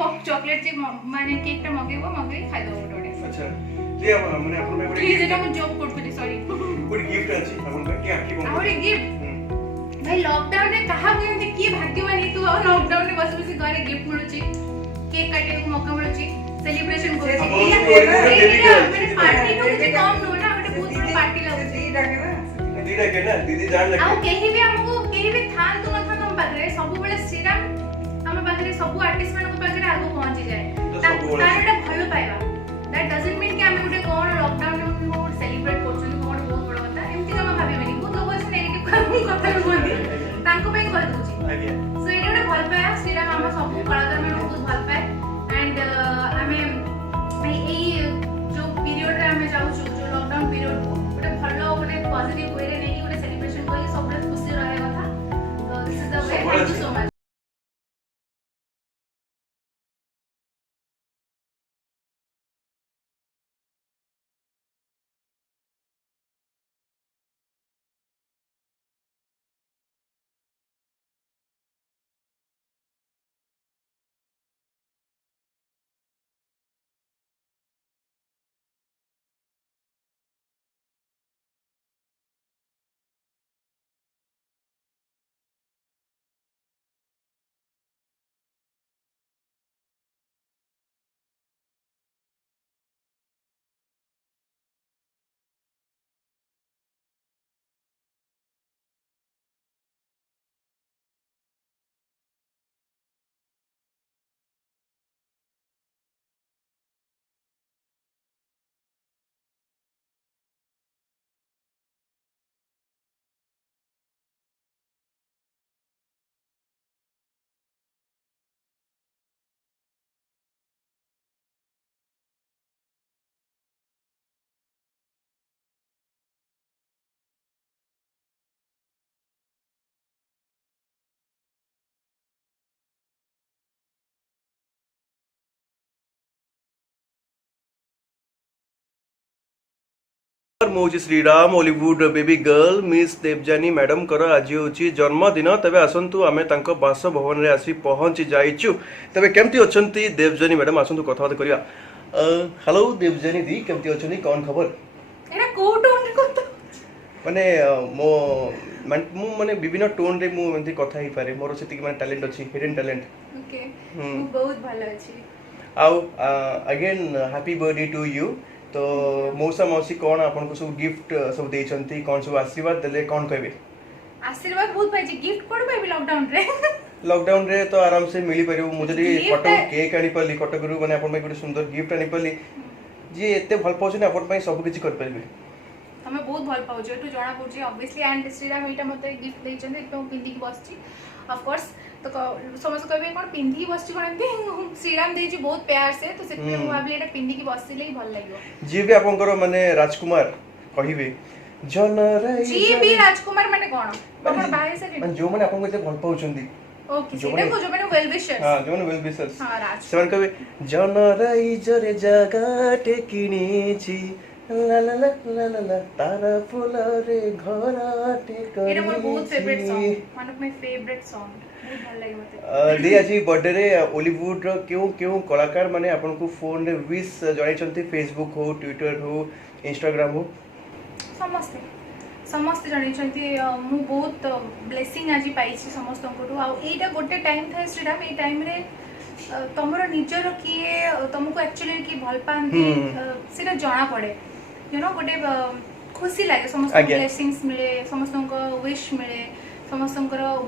Chocolate chip माने cake टा मगे खाइ दो गोटे अच्छा जे माने अपन में प्लीज एटा मैं जॉब करथली सॉरी कोई गिफ्ट अछि अपन का के आखी कोन और गिफ्ट भाई लॉकडाउन में कहा केमती की भाग्यवान तू और लॉकडाउन में बस बस घरे गिफ्ट मिलुची केक काटे को मौका मिलुची सेलिब्रेशन करछि मैंने पार्टी को कुछ कम नो ना बटे बहुत बड़ा पार्टी लागुची दीदा के ना दीदी जान लगे आ केही भी हमको केही भी थान तो न थान हम पागरे सब बेले श्रीराम हम पागरे सब आर्टिस्ट मान को पागरे आगो पहुंची जाए तारटा भलो पाइबा दैट डजंट मीन कि हम गुटे कोन लॉकडाउन में सेलिब्रेट करछन कोन बहुत बड़ कथा एमती हम भाबेबेनी बहुत लोग अछि नेगेटिव कथा बोलि तांको पे कर दूची आज्ञा सो एटा गुटे भल पाया श्रीराम हम सब कलाकार में बहुत भल पाए एंड हमें भाई ए जो पीरियड रे हमें जाऊ जो लॉकडाउन पीरियड को गुटे भलो गुटे पॉजिटिव वे रे नेकी गुटे सेलिब्रेशन कोई सब खुशी रहे कथा तो this is the way thank you so much मोजी Shriram Hollywood baby girl miss Debjani madam कर आज होची जन्मदिन तबे आसंतु आमे तांको बासभवन रे आसी पहुंची जाइछु तबे केमती अछंती देवजानी मैडम आसंतु कथा बात करिया हेलो देवजानी दी केमती अछनी कोन खबर एटा को टोन रे कथा माने मो माने विभिन्न टोन रे मु एंती कथा ही पारे मोर सेति माने टैलेंट अछि हिडन टैलेंट ओके बहुत भलो अछि आउ again happy birthday to you तो मौसा मौसी कौन आपन को सब गिफ्ट सब देछंती कौन सब आशीर्वाद देले कौन कहबे आशीर्वाद बहुत पाइछि गिफ्ट कोड पाइबे लॉकडाउन रे तो आराम से मिली परियो मुझे फोटो केक आनी पली कटक रु माने आपन में गुटे सुंदर गिफ्ट आनी पली जे एते भल पाउछ ने आपन पई सब किछि कर परबे हमें बहुत भल पाउछ एटू जणा पउछि ऑब्वियसली एंड श्रीराम एटा मते गिफ्ट देछन तो पिंदी की बसछि ऑफ कोर्स तो समझ कहबे कोन पिंदी की बसछि कोन एंती श्रीराम देछि बहुत प्यार से तो सेते मु भाबली एटा पिंदी की बसले ही भल लागियो जी भी आपनकर माने राजकुमार कहिबे जनरई जी भी राजकुमार माने कोन अपन भाई से माने जो माने आपन को एते भल पाउछंदी ओके सेटा को जो माने वेल विशर्स हां जो माने वेल विशर्स हां राज सेवन कहबे जनरई जरे जगह टेकिनीछि ला ला ला ला ला ला तारा फूल रे घर टेकनी एटा मोर बहुत favourite song one of my favourite song बहुत भल लागि मते दी आज बर्थडे रे हॉलीवुड रो क्यों कलाकार माने आपन को फोन रे विश जणाई चंती फेसबुक हो ट्विटर हो इंस्टाग्राम हो समस्त जणाई चंती मु बहुत ब्लेसिंग आज पाइछि समस्त को आ एटा गोटे टाइम था श्रीराम ए टाइम रे तमरो निजर किए तुमको एक्चुअली की भल पांती सेटा जणा पड़े यू नो गोटे खुशी लागे समस्त ब्लेसिंग्स मिले समस्त को विश मिले समस्त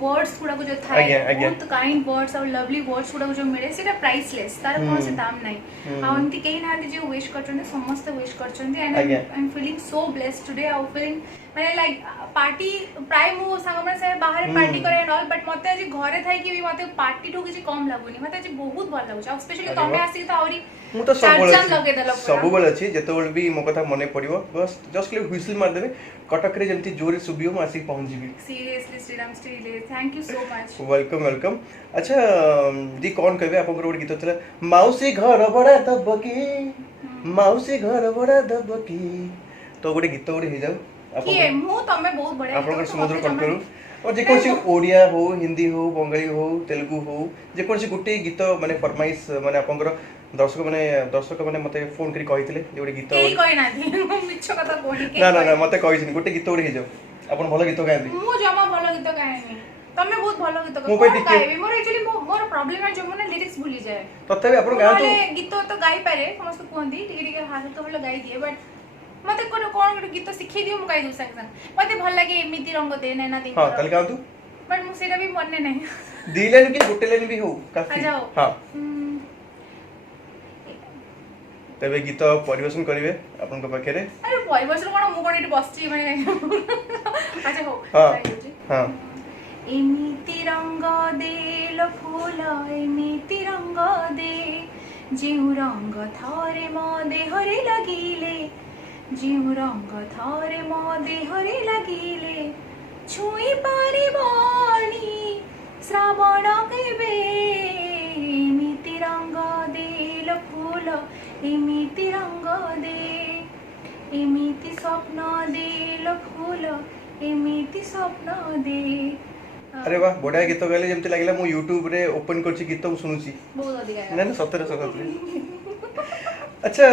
वर्ड्स गुडा को जो थाए बहुत काइंड वर्ड्स और लवली वर्ड्स गुडा को जो मिले सेटा प्राइसलेस तार कोन से दाम नै आ अंति केही ना जो विश करछन समस्त विश करछन and I am feeling so blessed today I feeling माने लाइक पार्टी प्राय मु संग मन से बाहर पार्टी करे एंड ऑल बट मते आज घरे थाई कि भी मते पार्टी ठो किछि कम लागुनी मते आज बहुत भल लागु छ स्पेशली तमे आसी त औरी मु तो सब बेले अछि जते बेले भी मो कथा मने पड़िबो बस जस्ट ले व्हिसल मार देबे कटक रे जेंती जोरे सुबियो म आसी पहुंच जीबी सीरियसली श्रीराम स्टीले thank you so much welcome अच्छा दी कौन कहबे आपन को गीत चला मौसी घर बड़ा दबकी मौसी घर बड़ा दबकी तो गोटे गीत गोटे हे जाऊ के मु तमे बहुत बढ़िया आपन को समुद्र कौन करू और जेकोसी ओडिया हो हिंदी हो बंगाली हो तेलुगु हो जेकोसी गोटे गीत माने फरमाइश माने आपनकर दर्शक माने मते फोन करी कहिथिले जे गोटे गीत केही कहि नाथि मिछ कथा कोनी ना ना ना मते कहिसिन गोटे गीत ओरे हे जाओ आपन भलो गीत गाएंदी मु जमा भलो गीत गाएनी तमे बहुत भलो गीत मो गाओ पे गाइबी मोर एक्चुअली मोर प्रॉब्लम है जो मोने लिरिक्स भूली जाए तथापि आपन गाय तो मोले गीत तो गाई पारे समस्त कहंदी टिके टिके हाथ तो भलो गाई दिए बट मते कोन कोन गीत सिखै दियो मु गाई दउ संग संग मते भल लागे एमिति रंग दे नैना दे हां ताले गाउ तू बट मु सेटा भी मने नहीं दी लाइन की गोटे लाइन भी हो काफी अच्छा हां हम्म, तबे गीत परिवेशन करिवे आपन को पाखरे अरे परिवर्तन कोन मु कोन एटी बसची माने अच्छा हो हां गाई दउची हां एमिति रंग दे लो फूल एमिति रंग दे जिउ रंग थारे मो देहरे लागिले जिउ रंग थारे मो देहरे लागिले छुई पारिबनी श्रावण केबे एमिति रंग दे लो फूल एमिति रंग दे एमिति स्वप्न दे लो फूल एमिति स्वप्न दे अरे वाह बढ़िया गीत गाइले जेमति लागिला मु YouTube रे ओपन करछि गीत मु सुनुछि बहुत अधिक ना ना सतरे अच्छा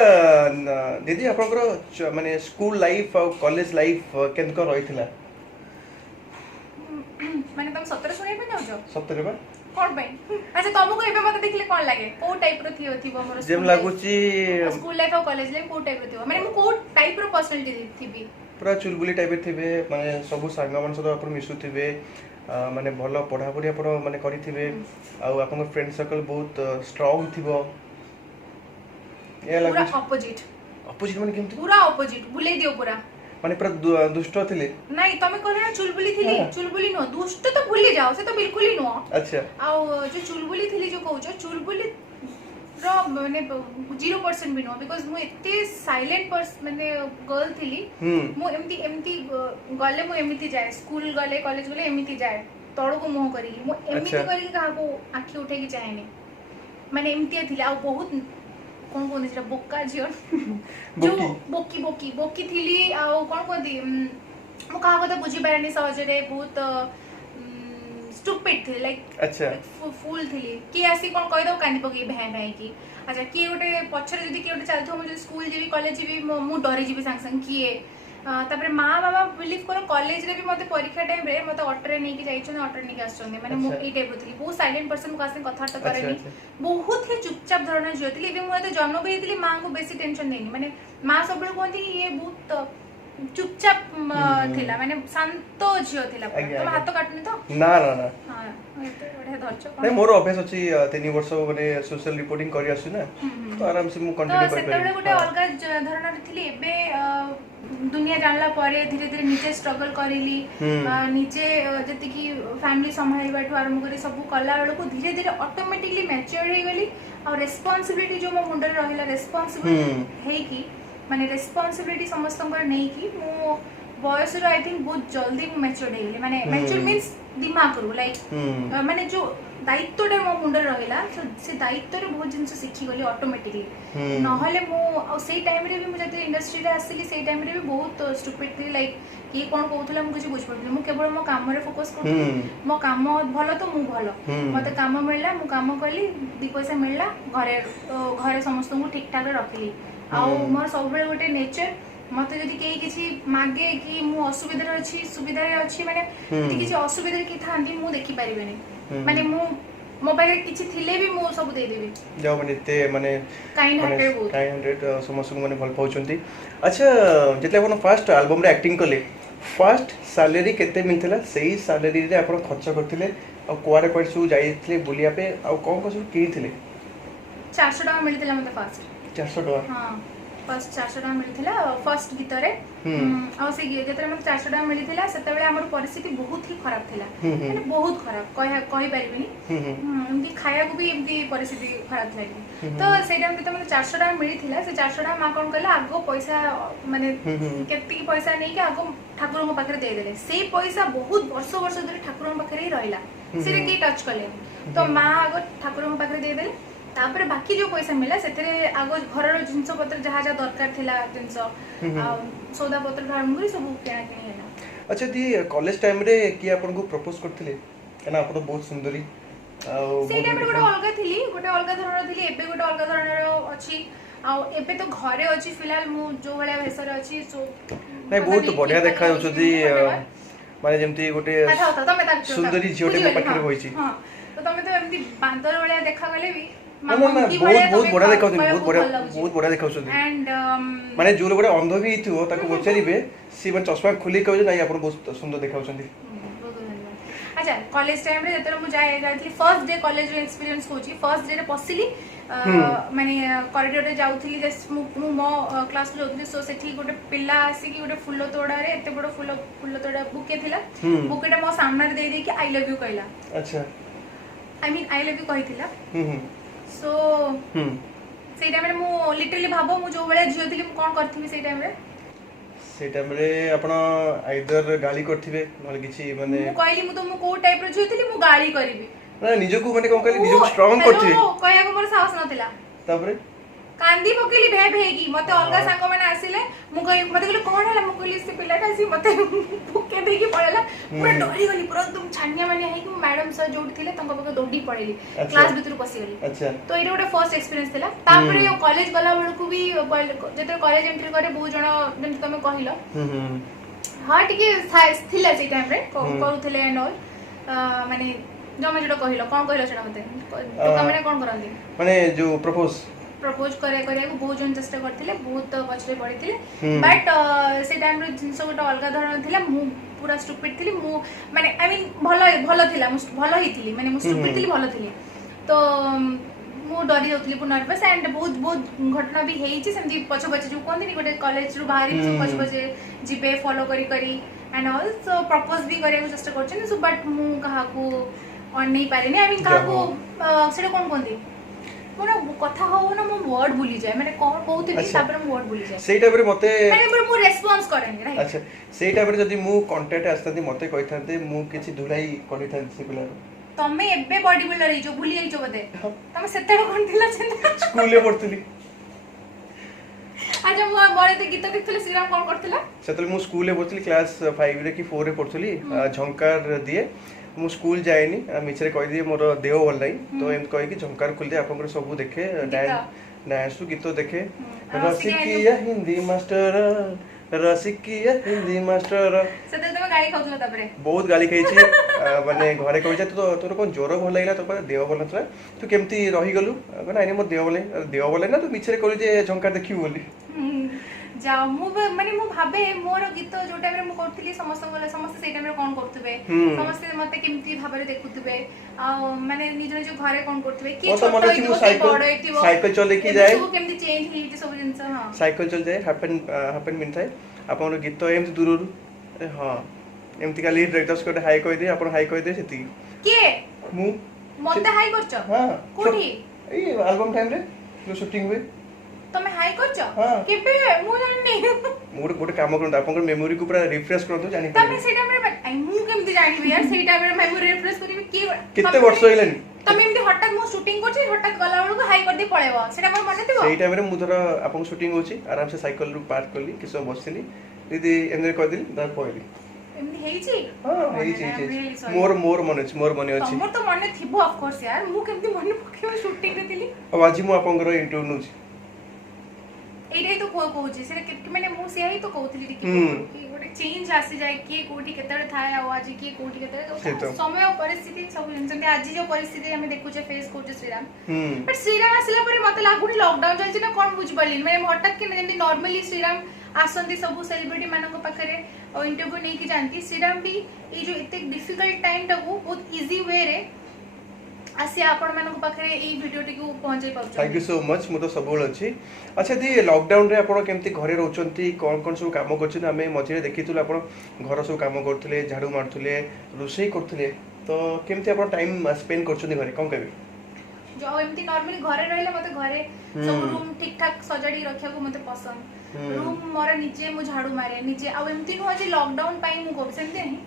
दीदी आपनकर माने स्कूल लाइफ और कॉलेज लाइफ केनको रहिथिला माने तुम सतर सुनै पे जाउ छ सतरे बा कोन पे अच्छा तुमको एबे मते देखले कोन लागे को टाइप रो थिबो हमर जेम लागुची स्कूल लाइफ और कॉलेज लाइफ को टाइप रो थिबो माने मु को टाइप रो पर्सनालिटी थिबी पूरा चुलबुली टाइप थिबे माने सब सांगा मन सतो अपन मिसुथिबे माने भलो पढ़ा पढ़ी अपन माने करिथिबे आ आपन फ्रेंड सर्कल बहुत स्ट्रांग थिबो ये पूरा लागुची ऑपोजिट अपोजिट माने केमति पूरा ऑपोजिट बुले दियो पूरा माने पूरा दुष्ट थिले नहीं तमे कहले ना चुलबुली थिली हाँ। चुलबुली नो दुष्ट तो भूली जाओ से तो बिल्कुल ही नो अच्छा आ जो चुलबुली थिली जो कहू चुलबुली रो माने 0% भी नो बिकॉज़ मु एते साइलेंट माने गर्ल थिली मु एमती गले मु एमती जाए स्कूल गले कॉलेज गले एमती जाए तळो को मुंह करी मु एमती अच्छा। करी कहा को आखी उठे की चाहेनी माने एमती थिला आ बहुत कोन कोन दिसरा बोका जियन जो बोकी बोकी बोकी थिली आ कोन कोन दी मु कहा को बुझी पारनी सहज रे बहुत स्टूपिड थी लाइक अच्छा फुल थी किए आसी कौन कहीदे कांदी पकई भाई भाई की अच्छा किए गोटे पछरे जदि किए गोटे चलथो मुझे स्कूल जीवी कॉलेज जीवी मु डरी जीवी संग संग किए तापर माँ बाबा बिलीव करो कॉलेज रे भी मते परीक्षा टाइम रे मते ऑटो नहीं कि जाइछन ऑटो नहीं कि आछन माने मु अच्छा। ए टाइप थी बहुत साइलेंट पर्सन को आसे कथा तो अच्छा, करेनी अच्छा। बहुत ही चुपचाप धरण जोतिली एबे मु तो जन्म भी हेतिली माँ को बेसी टेंशन देनी माने माँ सब कहती ये बहुत चुपचाप थिला माने शांत झियो थिला आज्ञा, तुम आज्ञा। हाथ काटनी तो ना ना ना हां एते बढिया धरछो नहीं मोर अभ्यास अछि 3 वर्ष माने सोशल रिपोर्टिंग करि आसु ना तो आराम से मु तो कंटिन्यू कर सेतबेले गोटे अलगा धरणर थिली एबे दुनिया जानला परे धीरे धीरे नीचे स्ट्रगल करिली नीचे जति की फैमिली संभाळबाठू आरंभ करी सब कला बेल को धीरे धीरे ऑटोमेटिकली मैच्योर हो गली और रिस्पांसिबिलिटी जो मो मुंडर रहिला रिस्पांसिबल हे की माने रिस्पांसिबिलिटी समस्त नहीं की मो बॉयस रो आई थिंक बहुत जल्दी मु मैच्योर हो गली माने मैच्योर मींस दिमाग रो लाइक माने जो दायित्वटा मो मुंडर रहिला से दायित्व रे बहुत जिंस सिखी गली ऑटोमेटिकली नहले मो से टाइम रे भी मु जति इंडस्ट्री रे आसिली से टाइम रे भी बहुत स्टूपिड थी लाइक ये कोन कहउथला मु कुछ बुझ पड़ली मु केवल मो काम रे फोकस करथि मो काम भलो तो मु भलो मते काम मिलला मु काम कली 2 पैसा मिलला घरे समस्त को ठीक ठाक रखली आ मोर सब बेले गोटे नेचर मते जदि केही किछि मागे कि मु असुविधा अछि सुविधा रे अछि माने जदि किछि असुविधा कि थांदी मु देखि परिबेनी माने मु मोबाइल किछि थिले भी मु सब दे देबी जाओ माने ते माने काइंड हार्टेड बहुत काइंड हार्टेड समस्त को माने भल पाउचंती अच्छा जतले अपन फर्स्ट एल्बम रे एक्टिंग करले फर्स्ट सैलरी केते मिलथिला सेही सैलरी रे अपन खर्च करथिले आ कुआरे पर सु जाईथिले बुलिया पे आ कोन को सब किथिले 400 टका मिलथिला मते फर्स्ट 400 टका हां फर्स्ट 400 टका मिलथिला फर्स्ट गीत रे आ से जेतरे मते 400 टका मिलथिला सेते बेले हमर परिस्थिति बहुत ही खराब थिला माने बहुत खराब कहि परिबिनी एमदी खाया को भी एमदी परिस्थिति खराब थिला तो से टाइम पे मते 400 टका मिलथिला से 400 टका मा कोन कहला आगो पैसा माने केति पैसा नै कि आगो ठाकुर को पाखरे दे देले से पैसा बहुत वर्ष वर्ष धरि ठाकुर को पाखरे ही रहिला से के टच करले तो मा आगो ठाकुर को पाखरे दे देले तापर बाकी जो पैसा मिला सेतरे आगो घरर जिंस पत्र जहा जहा दरकार थिला जिंस सौदा पत्र आरंभ करी सब केना केनी हैला अच्छा दी कॉलेज टाइम रे कि आपन को प्रपोज करथिले कना आपन बहुत सुंदरी सेई टाइम रे गोटे अलगा थिली गोटे अलगा धरण थिली एबे गोटे अलगा धरण अछि आ एबे तो घरे अछि फिलहाल मु जो भलिया भेसर अछि सो नहीं बहुत बढ़िया देखा जाउछदी माने जेमती गोटे सुंदरी झियोटे को पाखरे होईची हां तो तमे तो एमती बांदर भलिया देखा गले भी ना ना बहुत बढ़िया देखा बहुत बढ़िया देखा एंड माने जो लोग अंध भी हिथिबो ताको पचारिबे सी मन चश्मा खुली कहू नहीं आपन बहुत सुंदर देखा छथि। अच्छा कॉलेज टाइम रे जतरा मु जाइथली फर्स्ट डे कॉलेज रे एक्सपीरियंस होची फर्स्ट डे रे पसिली माने कॉरिडोर रे जाउथली जस्ट मु मो क्लास रे होथली सो सेठी गोटे पिल्ला आसी कि गोटे फुल्लो तोड़ा रे एते बडो फुल्लो तोड़ा बुके थिला बुकेटा मो सामने रे दे दे कि आई लव यू कहला। अच्छा I mean I love you कहिथिला सो से टाइम रे मु लिटरली भाबो मु जो बेले जियो थिली मु कोन करथिबी से टाइम रे से टाइम रे आपण आइदर गाली करथिबे नले किछि माने मु कहली मु तो मु को टाइप रे जियो थिली मु गाली करबी ना निजो को माने कोन कहली निजो स्ट्रांग करथिबे कहया को मोर साहस नथिला तापरे कांदी पकेली भे भेगी मते अलगा सांग माने आसीले मु कहि मते कहले कोन हला मु कहली से पिलाटा आसी मते भुके देकी पळेला पूरा डरी गली पूरा एकदम छानिया माने है कि मैडम सर जोडी थिले तंग पके दौडी पळेली क्लास भीतर पसी गली। अच्छा तो एटा गोटे फर्स्ट एक्सपीरियंस थिला तापरे कॉलेज गला बेलकू भी जेते कॉलेज एंट्री करे बहुत जण जेम तमे कहिलो हां टिके थिला से टाइम रे करूथिले एंड ऑल माने जमे जेडो कहिलो कोन कहिलो सेटा मते तो तमे कोन करंदी माने जो प्रपोज करे को बहुत जन चेष्टा करथिले बहुत पछरे पड़िथिले बट से टाइम रे जिंस गोटे अलगा धरण थिला मु पूरा स्टुपिड थिली मु माने आई मीन भलो थिला मु भलो ही थिली माने मु स्टुपिड थिली भलो थिली तो मु डरी जाउथली पु नर्वस एंड बहुत घटना भी हेई छि सेमती पछ जो कोन दिन गोटे कॉलेज रु बाहरी पछ जिबे फॉलो करी एंड ऑल सो प्रपोज भी करे को चेष्टा करछन सो बट मु कहा को ऑन नहीं पारे नहीं आई मीन कहा को सेटा कोन कोन दी मोर कथा हो ना मो वर्ड भूली जाय माने कोन कहउती भी तापर मो वर्ड भूली जाय सेई टाइम रे मते माने मो रेस्पोंस करेनी राइट। अच्छा सेई टाइम रे जदी मु कांटेक्ट आस्तती मते कहिथांते मु किछि धुलाई करिथांते से पिला तमे एबे बॉडी बिल्डर हि जो भूली जाई जो बदे तमे सेते कोन थिला छन स्कूल ले पढतली अच्छा मो बळे ते गीत देखथले श्रीराम कोन करथिला सेतले मु स्कूल ले पढतली क्लास 5 रे की 4 रे पढतली झंकार दिए मु स्कूल जाएनी मिछरे कहि दिए मोर देह भल नाही तो एम कहि कि झंकार खुल दे आपन सब देखे डांस गीत देखे रसिकिया हिंदी मास्टर सेते तमे गाली खाउतला तबरे बहुत गाली खाइछि माने घरे कहि तो तोर कोन जोर भल लागला तो देह भल नथला तू केमती रहि गलु नाइ मोर देह भल ना तू मिछरे कहली जे झंकार देखिउ बोली जाओ मु माने मु भाबे मोर गीत जो टाइम रे मु करथली समस्त सेई टाइम रे कोन करथबे समस्त मते केमती भाबरे देखुथबे आ माने निज जो घरे कोन करथबे की छोटो साइकिल चले की जाय सब केमती चेंज हिट सब जिंस हां साइकिल चल जाय हैपन मिन थाय आपन गीत एमती दूर हां एमती काली डायरेक्टर्स को हाई कहि दे आपन हाई कहि दे सेती के मु मते हाई करछ हां कोठी ए एल्बम टाइम रे जो शूटिंग हुए तमे हाई करछ केबे मु जानि मु गोटे काम करन आपन मेमोरी को पूरा रिफ्रेश करन जानि तमे सेटा हमरे आई मु केमति जानिबि यार सेटा हमरे मेमोरी रिफ्रेश करिबि के किते वर्ष होइलानी तमे एमति हटात मु शूटिंग करछि हटात गला बेलको हाई कर दे पळेबो सेटा मोर मने थिबो सेई टाइम रे मु धर आपन शूटिंग होछि आराम से साइकिल रु पार्क करली किसो बसली दीदी एमरे कह दिली दा पळली एमति हेइछि हां हेइछि मोर मने अछि मोर तो मने थिबो ऑफ कोर्स यार मु केमति मने पके शूटिंग रे थिली अब आज मु आपन इंटरव्यू नउछि एरे तो कहूची से माने मु से ही तो कहउथली कि गोटे चेंज आसी जाय के कोठी केतरे थाय आ आज के कोठी केतरे समय और परिस्थिति सब जंते आज जो परिस्थिति हमें देखु जे face Koche Shriram but Shriram आसिला परे मते लागुनी लॉकडाउन चलछि ना कोन बुझ पड़ली मैं हटात के जेंति नॉर्मली श्रीराम आसंती सब सेलिब्रिटी मानक पाखरे इंटरव्यू नै कि जानती श्रीराम भी ए जो इते डिफिकल्ट टाइम टाको बहुत इजी वे रे आसी आपण मानक पाखरे ए वीडियो टिकु पहुंचाई पाउछ। थैंक यू सो मच मु तो सबोल अछि। अच्छा दी लॉकडाउन रे आपण केमती घरे रहउचंती कोन कोन सब काम करछन हमें मझे देखितुल आपण घर सब काम करथले झाड़ू मारथले रोसई करथले तो केमती आपण टाइम स्पेंड करछन घरे कोन कहबे जो एमती नॉर्मली घरे रहले मते घरे सब रूम ठीक ठाक सजाडी रखिया को मते पसंद रूम मोर निजे मु झाड़ू मारे निजे आ एमती न जे लॉकडाउन पाई मु को सेमते नहीं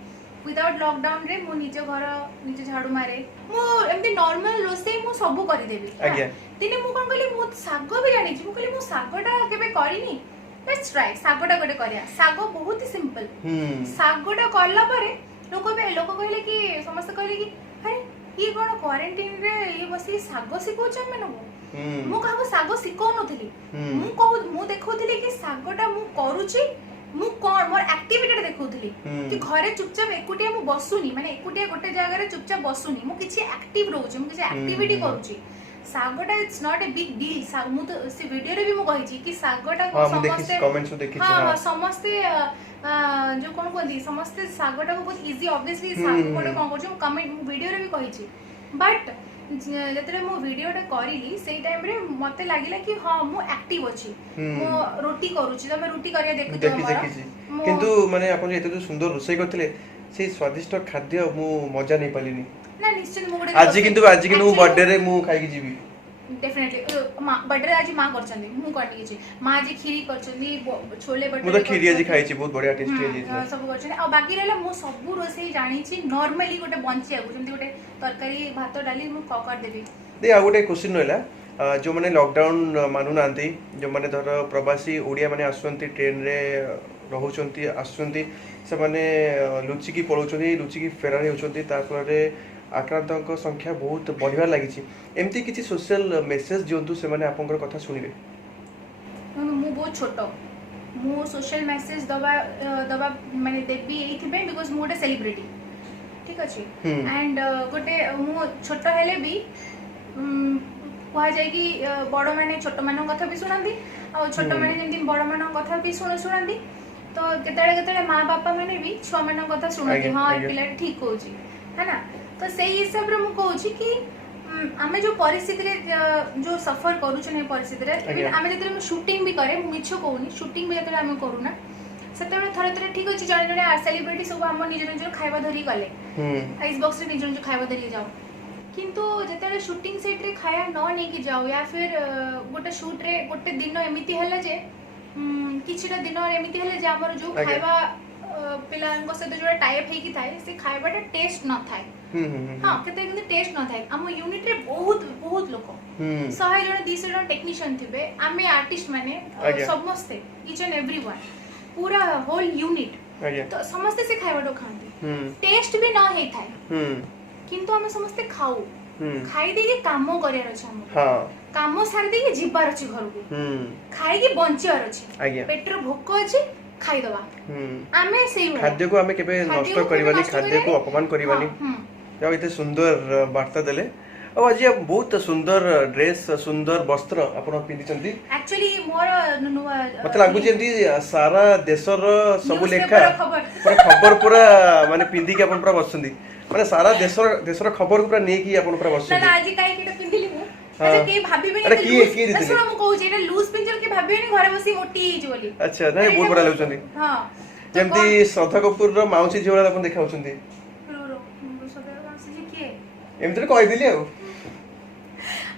विदाउट लॉकडाउन रे मु निजे घर निजे झाड़ू मारे मु एमती नॉर्मल रोसे मु सब करि देबी आज्ञा दिने मु कोन कहली मु सागो भी जानि छि मु कहली मु सागोटा केबे करिनी लेट्स ट्राई सागोटा गोटे करिया सागो बहुत ही सिंपल हम्म सागोटा करला परे लोक कहले कि समस्त कहले कि अरे ये कौन क्वारंटाइन रे ये बसी सागो सिखौछ मैंने मु काको सागो सिखौ नथली मु देखौथली कि सागोटा मु करूची मु कोन मोर एक्टिविटी देखौथली कि घरे चुपचाप एकुटिया मु बसुनी माने एकुटिया गोटे जगह रे चुपचाप बसुनी मु किछि एक्टिव रहउची मु किछि एक्टिविटी करूची सागोटा it's not a big deal मु तो से वीडियो रे भी मु कहिछि कि सागोटा को समस्त कमेंट्स देखिछि हां समस्त जो कोन कहती समस्त सागोटा को बहुत इजी ऑब्वियसली सागो कोटे कोन करछु कमेंट वीडियो रे भी कहिछि बट जतरे मो वीडियोटा करिली सेई टाइम रे मते लागिला कि हां मो एक्टिव अछि मो रोटी करूछि त मैं रोटी करिया देखि किंतु माने आपण एते जो सुंदर रोसई करथिले से स्वादिष्ट खाद्य मु मजा नै पालिनी ना निश्चित मो गुडे आज किंतु मु बर्थडे रे मु खाइ की जीवी डेफिनेटली बर्थडे आज मां करछन्ती मु करनी छी मां आज खीरी करछन्ती छोले बटरे मु तो खीरी आज खाइ छी बहुत बढ़िया टेस्टी है जी सब करछन्ती आ बाकी रहला मु सब रोसई जानि छी नॉर्मली गोटे बंचिया जेमति गोटे तरकारी भात डाली मु कर देबी दे आ गोटे क्वेश्चन रहला जो माने लॉकडाउन मानु नांती जो माने धर प्रवासी ओडिया माने आसुंती ट्रेन रे रहउचंती आसुंती से माने लुचि की पळुचंती लुचि की फेरार हेउचंती ता फलरे आक्रांतक संख्या बहुत बढ़िया लागिछि एमती किछि सोशल मेसेज जोंतु से माने आपनकर कथा सुनिबे मु बहुत छोटो मु सोशल मेसेज दबा माने देबी एथिबे बिकॉज़ मु गोटे सेलिब्रिटी ठीक अछि एंड गोटे मु छोटो हेले भी कहा जाय कि बड़ माने छोटो मानन कथा भी सुनंदी आ छोटो माने जेंति बड़ मानन कथा भी सुनंदी तो केतळे मां बापा माने भी छुआ मानन कथा सुनंदी हां पिला ठीक होची है ना तो सेही हिसाब रे मु कहूची कि आमे जो परिस्थिति रे जो सफर करू छ नै परिस्थिति रे इवन आमे जतरे शूटिंग भी करे मिछो कहूनी शूटिंग भी जतरे आमे करू ना सेतरे थरे ठीक अछि जणे जणे आर सेलिब्रिटी सब हम निज निज खाइबा धरी गले आइस बॉक्स रे निज निज खाइबा धरी जाओ किंतु जतरे शूटिंग सेट रे खाया न नै कि जाओ या फिर गोटे शूट रे गोटे दिन एमिति हला जे किछिटा दिन एमिति हला जे हमर जो खाइबा पिलांको से जो टाइप हे कि थाए से खाइबाटा टेस्ट न थाए हां केते किंतु टेस्ट न थाए हम यूनिट रे बहुत बहुत लोक 100 जण 200 जण टेक्नीशियन थिबे आमे आर्टिस्ट माने समस्त ईच एंड एवरीवन पूरा होल यूनिट तो समस्त से खाइबाटो खांती टेस्ट भी न हे थाए किंतु हम समस्त खाऊ खाई दे के काम करियार अछि हम हां काम सार दे के जिबार अछि घर को खाई के बंचियार अछि पेटर भोक अछि खाई दबा आमे सेही खाद्य को आमे केबे नष्ट करिवानी खाद्य को अपमान करिवानी या इते सुंदर वार्ता देले अब आज बहुत सुंदर ड्रेस सुंदर वस्त्र आपण पिंदी चंदी एक्चुअली मोर मतलब लागु जेंती सारा देशर सब लेखा पूरा खबर पूरा माने पिंदी के आपण पूरा बसंदी माने सारा देशर खबर पूरा ने की आपण पूरा बसंदी ना आज काई केटा पिंदिली मु अच्छा के भाबीबे अरे की सुन मु कहू जे लूज पिंजल के भाबीबे घरे बसी मोटी हिज बोली अच्छा नहीं बहुत बड़ा लागुचंदी हां जेंती श्रद्धा कपूर रो माउसी जेवला आपण देखाउचंदी एमतिर कहि दिली आ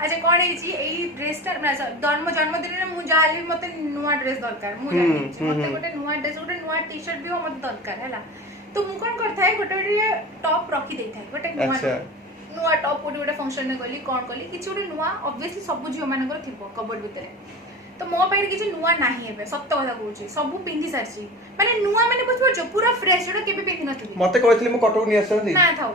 अच्छा कोन हेची एई ड्रेस ता जन्मदिन रे मु जाली मते नुवा ड्रेस दरकार मु जानी मते गोटे नुवा ड्रेस गोटे नुवा टी-शर्ट भी मते दरकार हैला तो मु कोन करथाय गोटे टॉप रखी देथाय गोटे नुवा टॉप गोटे फंक्शन ने गली कोन कली किछि गोटे नुवा ऑब्वियसली सब झियो मानकर थिबो कबर्ड भितरे तो मो पाइ किछि नुवा नाही हेबे सत्य कथा कहूची सब पिंदी सारची माने नुवा माने बुझबो पूरा फ्रेश जोटा केबे पिंदी नथि मते कहथिले मु कटक नि आछंदी ना थाओ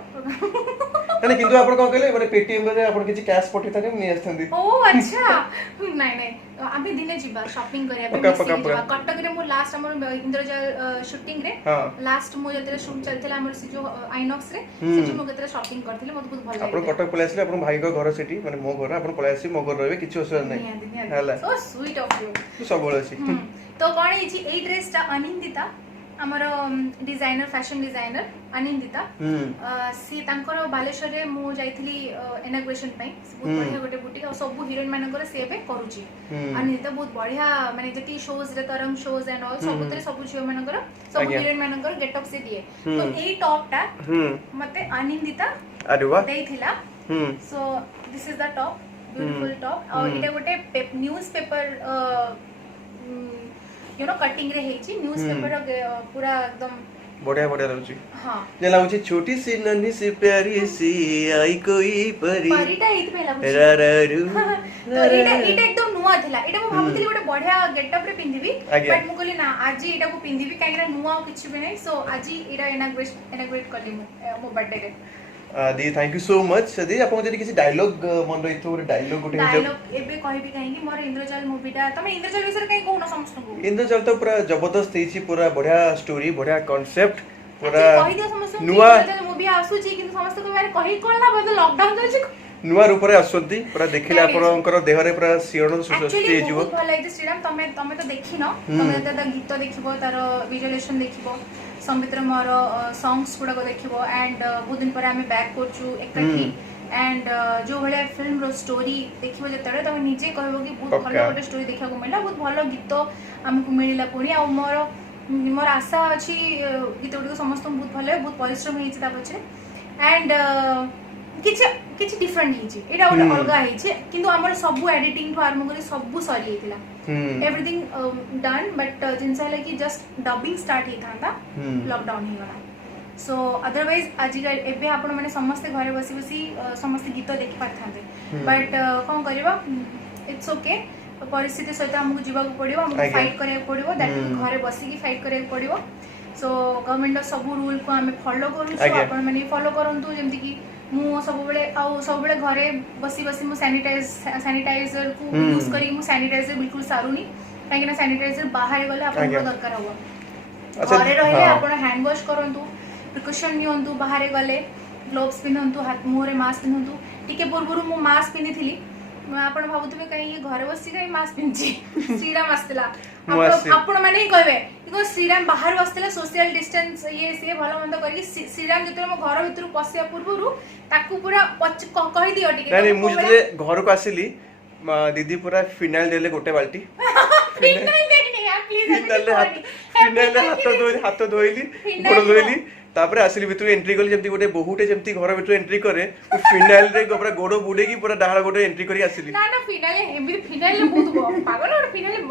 नहीं किंतु आपण कोन कहले माने पेटीएम रे आपण किछि कैश पठे थाने नि आछंदी ओ अच्छा नहीं नहीं अभी दिने जिबा शॉपिंग करिया बे कटक रे मो लास्ट हमर इंद्रजाल शूटिंग रे लास्ट मो जतरे शूट चलथला हमर से जो आइनॉक्स रे से जो मो केतरे शॉपिंग करथिले मते बहुत भल लागले आपण कटक पळे आसले आपण भाई को घर सेठी माने मो घर आपण पळे आसी मो घर रहबे किछि असर नहीं हला सो स्वीट ऑफ यू तू सब बोले छी तो कोन हेची ए ड्रेस ता अनिंदिता हमर डिजाइनर फैशन डिजाइनर अनिंदिता सी तांकर बालेश्वर रे मु जाइथली इनॉग्रेशन पई बहुत बढ़िया गोटे बुटीक और सब हीरोइन मानकर से बे करूची अनिंदिता बहुत बढ़िया माने जति शोज रे तरंग शोज एंड ऑल सब तरे सब झियो मानकर सब हीरोइन मानकर गेटअप से दिए तो ए टॉप टा मते अनिंदिता अरे वाह देइथिला so this is the top beautiful top और इटा गोटे न्यूज़पेपर यू नो कटिंग रे हेची न्यूज़पेपर पूरा एकदम बढ़िया बढ़िया लागुची हां जे लागुची छोटी सी नन्ही सी प्यारी सी आई कोई परी परीटा हित पे लागुची रारारू तो इटा एकदम नुवा नुआ थिला एटा मु भाबुतली गोटे बढ़िया गेटअप रे पिंदिबी आज्ञा। बट मु कहली ना आज एटा को पिंदिबी काहे नुआ किछ भी नै सो आज एटा इनाग्रेट करली मो बर्थडे रे दी थैंक यू सो मच दी आपन जदी किसी डायलॉग मन रही तो डायलॉग गोटे डायलॉग एबे कहबी काहे कि मोर इंद्रजाल मूवीटा तमे इंद्रजाल विषय काहे कहू न समस्त को इंद्रजाल तो पूरा जबरदस्त थी पूरा बढ़िया स्टोरी बढ़िया कांसेप्ट पूरा कहि दियो समस्त नुआ इंद्रजाल मूवी आसु छी किंतु समस्त को बारे कहि कोन ना बद लॉकडाउन चल छी नुआ रूप रे आसुंती पूरा देखिले आपनकर देह रे पूरा सियण सुस्ती एक्चुअली जीव बहुत भल लागिते श्रीराम तमे तो देखिनो तमे त गीत देखिबो तार विजुअलाइजेशन देखिबो संबितर मोर सॉन्ग्स गुडा को देखिबो एंड बहुत दिन पर आमे बैक करछु एकठी एंड जो भले फिल्म रो स्टोरी देखिबो जतरे तमे निजे कहबो कि बहुत भल गोटे स्टोरी देखा को मिला बहुत भल गीत हमकु मिलिला पुनी आ मोर आशा अछि गीत गुडी को समस्त बहुत भल बहुत परिश्रम हेछि ता पछे एंड किछि डिफरेंट हिछि एटा गोटे अलगा हिछि किंतु हमर सब एडिटिंग टू आरंभ करी सब सरी हेतिला एवरीथिंग डन बट जिनसा कि जस्ट डबिंग स्टार्ट ही था लॉकडाउन ही गला सो अदरवाइज आज एबे आपण माने समस्त घरे बसी बसी समस्त गीत देखि पारथांते बट कोन करबा इट्स ओके परिस्थिति सहित हमको जीवा को पड़िबो हमको फाइट करे पड़िबो दैट घरे बसी की फाइट करे पड़िबो सो गवर्नमेंट सब रूल को हमें फॉलो करू सो आपण माने फॉलो करंतु जेमति कि मु सब बेले घरे बसी बसी मु सैनिटाइजर को यूज करी मु सैनिटाइजर बिल्कुल सारुनी काहे ना सैनिटाइजर बाहर गले आपण को दरकार हो घरे रहले आपण हैंड वॉश करंतु प्रिकॉशन नियंतु बाहर गले ग्लोव्स पिनंतु हाथ मुंह रे मास्क पिनंतु टिके पूर्वरु मु मास्क पिनिथिली आपण भाबुतबे काहे ये घरे बसी काहे मास्क पिनची श्रीराम आस्तिला आपण माने ही कहबे कि श्रीराम बाहर बसतिला सोशल डिस्टेंस ये से भलो मंद करी श्रीराम जते मो घर भीतर पसिया पूर्वरु ताकू पूरा कहि दियो टिके नहीं मु जते घर को आसिली दीदी पूरा फिनाइल देले गोटे बाल्टी फिनाइल देनी यार प्लीज फिनाइल हाथ धोइली गोड़ धोइली तापरे आसिली भितर एंट्री कली जेमती गोटे बहुटे जेमती घर भितर एंट्री करे फिनाइल रे पूरा गोड़ बुडे की पूरा डाहर गोटे एंट्री करी आसिली ना फिनाइल बहुत पागल और फिनाइल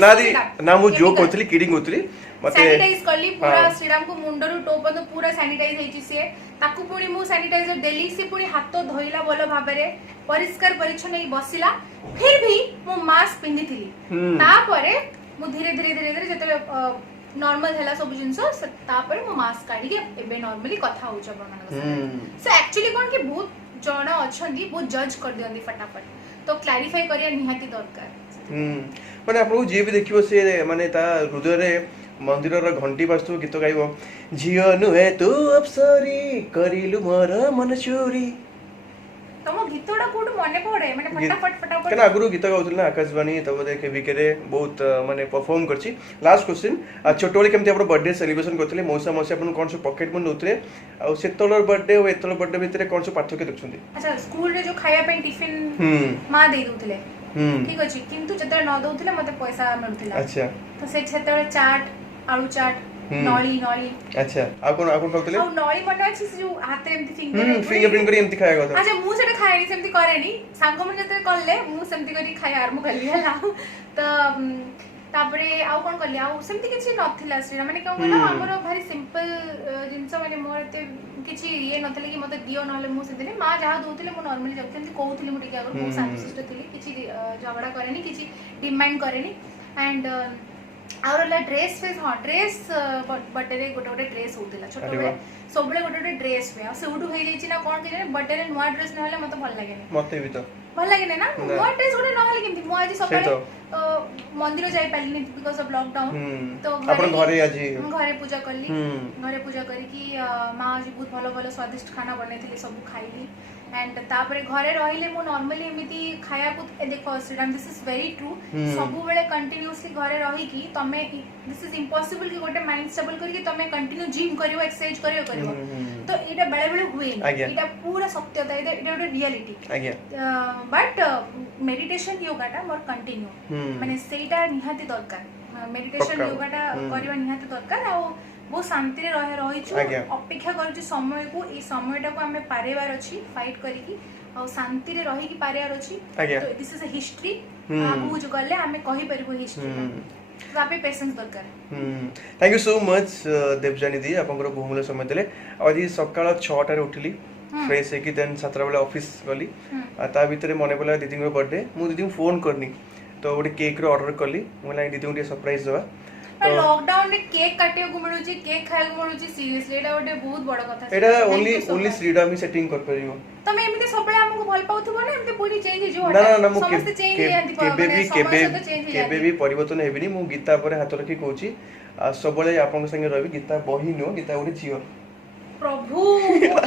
ना दी ना मु जो कोथली किडिंग होतली मते सैनिटाइज करली पूरा श्रीराम को मुंडरू टोप तो पूरा सैनिटाइज हेची से ताकू पुणी मु सैनिटाइजर देली से पुणी हाथ धोइला बोल भाबरे परिष्कार परिच्छन्न ही बसिला फिर भी मु मास्क पिंदिथिली तापरे मु धीरे धीरे जते नॉर्मल हैला सब जिंस तापर मो मास्क काढी के एबे नॉर्मली कथा होछ आपन सो एक्चुअली कोन के बहुत जण अछंदी बहुत जज कर दियंदी फटाफट तो क्लैरिफाई करिया निहाती दरकार माने आपन जे भी देखिबो से माने ता हृदय रे मंदिर रो घंटी बाजतो गीत गाइबो जियो नुहे तू अप्सरी करिलु मोर मन चोरी तम गीतडा कोड मने पड़े माने फटाफट केना आगुरु गीत गाउतल ना आकाशवाणी तब देखे बिकेरे बहुत माने परफॉर्म करछि लास्ट क्वेश्चन छोटोले केमते आपन बर्थडे सेलिब्रेशन करथले मौसा मौसी आपन कोन सो पॉकेट मन नउतरे आ सेतलर बर्थडे और एतलर बर्थडे भितरे कोन सो पार्थक्य देखछन्ती अच्छा स्कूल रे जो खाया पे टिफिन मा दे दोथले ठीक अछि किंतु जते न दोथले मते पैसा मिलथिला अच्छा तो से सेतले चाट आलू चाट नळी अच्छा आ कोन खाउतले आ नळी मने अछि जो हाथ रे एमती फिंगरप्रिंट करी एमती खाया गयो अच्छा मु सेटा खाइनी सेमती करेनी सांग मन जते करले मु सेमती करी खाया आरम करली हला तो तापरे आउ कोन करली आउ सेमती किछि नथिला श्रीराम माने कोन कहला हमरो भारी सिंपल जिंस माने मोर एते किछि ये नथले कि मते दियो नहले मु से दिले मा जहा दोथले मु नॉर्मली जबते कहउथली मु टिके अगर मु शांत थिली किछि झगड़ा करेनी किछि डिमांड करेनी एंड और ला ड्रेस फेस हां ड्रेस बर्थडे रे गोटे ड्रेस होतिला छोटो बे सबले गोटे ड्रेस हुए से उठू हे जाइछि ना कोन के बर्थडे रे नुवा ड्रेस नहले मते भल लागेनी मते भी तो भल लागेनी ना नुवा ड्रेस गोटे नहले केमती मु आज सकाळे मंदिर जाई पालिनी बिकॉज़ ऑफ लॉकडाउन तो अपन घरे आज घरे पूजा करली घरे पूजा करी कि मां आज बहुत भलो भलो स्वादिष्ट खाना बनेथिले सब खाइली एंड तापरे घरे रहिले मु नॉर्मली एमिति खाया को देखो Shriram this is very true सब बेले कंटीन्यूअसली घरे रही कि तमे दिस इज इम्पॉसिबल कि गोटे माइंड स्टेबल करी कि तमे कंटिन्यू जिम करियो एक्सरसाइज करियो तो एटा बेले बेले हुए एटा पूरा सत्यता एटा गोटे रियलिटी बट मेडिटेशन योगाटा मोर कंटिन्यू माने सेटा निहाती दरकार मेडिटेशन योगाटा करबा निहाती दरकार आ बहुत शांति रे रहिछु अपेक्षा करछु समय को ए समयटा को हमें पारेबार अछि फाइट करिकि और शांति रे रही कि पारेबार अछि तो दिस इज अ हिस्ट्री आगु जो गले हमें कहि परबो हिस्ट्री तो आपे पेशेंस दरकार thank you so much Debjani दी आपनकर बहुमूल्य समय देले आज सकाळ 6 टा रे उठली फ्रेश है कि देन 7 बेले ऑफिस गली ता भितर मन पड़ा दीदी बर्थडे मु दीदी फोन करनी तो गोटे केक रो ऑर्डर कली मोला दीदी को सरप्राइज देवा लॉकडाउन रे केक काटियो को मिलुची केक खाय को मिलुची सीरियसली एटा गोटे बहुत बड़ कथा एटा ओनली श्रीराम ही सेटिंग कर परियो तमे एमते सबले हमको भल पाउथबो ना एमते पूरी चेंज हे जो ना ना मु समस्त चेंज हे आंती केबे भी परिवर्तन हेबिनी मु गीता पर हाथ रखी कहूची सबले आपन संगे रहबी गीता बही नो गीता ओडी झियो प्रभु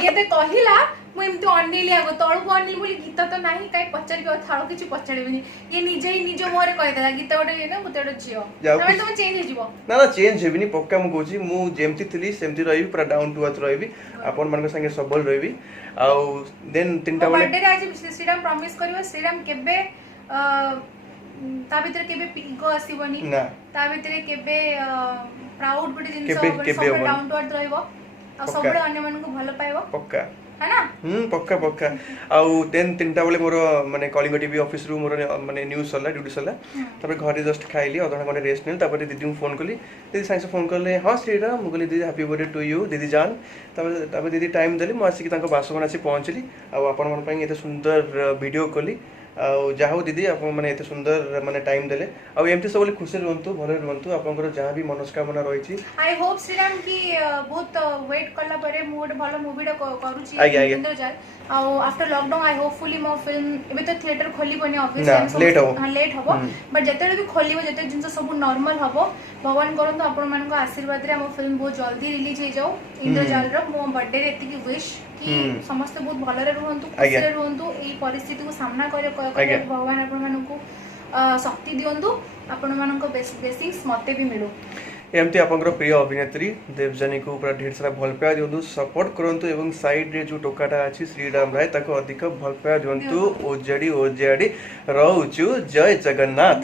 ये ते कहिला मु एमते अनिली आगो तळु को अनिली बोली गीता तो नाही काई पचर के थाळो किछ पचड़ेबिनी ये निजे ही निजो मोरे कहि देला गीता ओडे ये ना मुते ओडे झियो तमे तुम चेंज हे जीवो ना ना चेंज हेबिनी पक्का मु कहूची मु जेमती थिली सेमती रहबी पूरा डाउन टू अर्थ रहबी आपन मन संगे सबल रहबी आ देन तीनटा वाले बर्थडे आज श्रीराम प्रॉमिस करियो श्रीराम केबे ता भीतर केबे पिगो आसीबनी ना ता भीतर केबे प्राउड बडी जिंस सब डाउन टू अर्थ रहइबो आ सबले अन्य मन को भलो पाइबो पक्का है ना पक्का पक्का आउ देन तीनटा बेले मोर माने कलिंग टीवी ऑफिस रू मोर माने न्यूज सरला ड्यूटी सरला तबे घरे जस्ट खाइली अधघंटा घंटे रेस्ट नेल तबे दीदी को फोन कली दीदी साइंस फोन करले हां श्रीराम मुगली दीदी हैप्पी बर्थडे टू यू दीदी जान तबे दीदी टाइम देली मु आसी तांको बासगण आसी पहुंचली आ अपन मन पई एते सुंदर वीडियो कली आ जाहो दीदी आप माने एते सुंदर माने टाइम देले आ एमती सब खुशी रहंतु भले रहंतु आपनकर जहां भी मनोकामना रही छी आई होप श्रीराम की बहुत वेट करला परे मु गोटे भलो मूवीडा करूची इंद्र जाल आ आफ्टर लॉकडाउन आई होपफुली मो फिल्म एबे तो थिएटर खोली बने ऑफिस लेट हबो बट जते भी खोलिबो जते जिंस सब नॉर्मल हबो भगवान करंतु आपण मानको आशीर्वाद रे हम फिल्म बहुत जल्दी रिलीज हे जाऊ इंद्र जाल रो मो बर्थडे रे एति की विश कि समस्त बहुत भलो रे रहंतु खुशी रे रहंतु एई परिस्थिति को सामना करे भगवान आपण मानको शक्ति दियंतु आपण मानको ब्लेसिंग्स मते भी मिलो एमती आपनकर प्रिय अभिनेत्री देवजानी को पूरा ढेर सारा भल पाया दियंतु सपोर्ट करंतु एवं साइड रे जो टोकाटा अछि श्रीराम राय ताको अधिक भल पाया दियंतु ओजेडी रहउचु जय जगन्नाथ।